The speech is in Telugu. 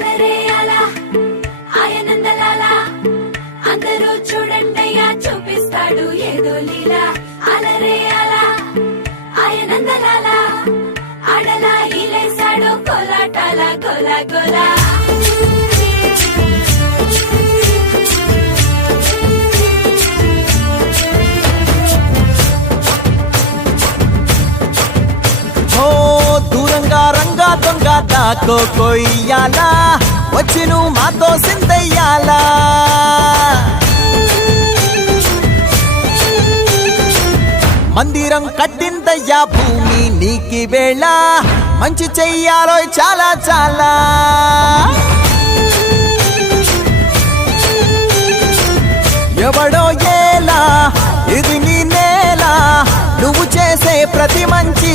అలరే అలా ఆయనందలాలా అందరూ చూడండయ్యా చూపిస్తాడు ఏదో లీలా అలరే అలా ఆయనందలాలా ఆడలా ఇలేసాడు కోలాటాల గోలా గోలా దూరంగా రంగా దొంగ దాకో కొయ్యాలా వచ్చి నువ్వు మాతో సిందయ్యాలా మందిరం కట్టిందయ్యా భూమి నీకి వేళ మంచి చెయ్యాలో చాలా చాలా ఎవడో ఏలా ఇది నీ నేల నువ్వు చేసే ప్రతి మంచి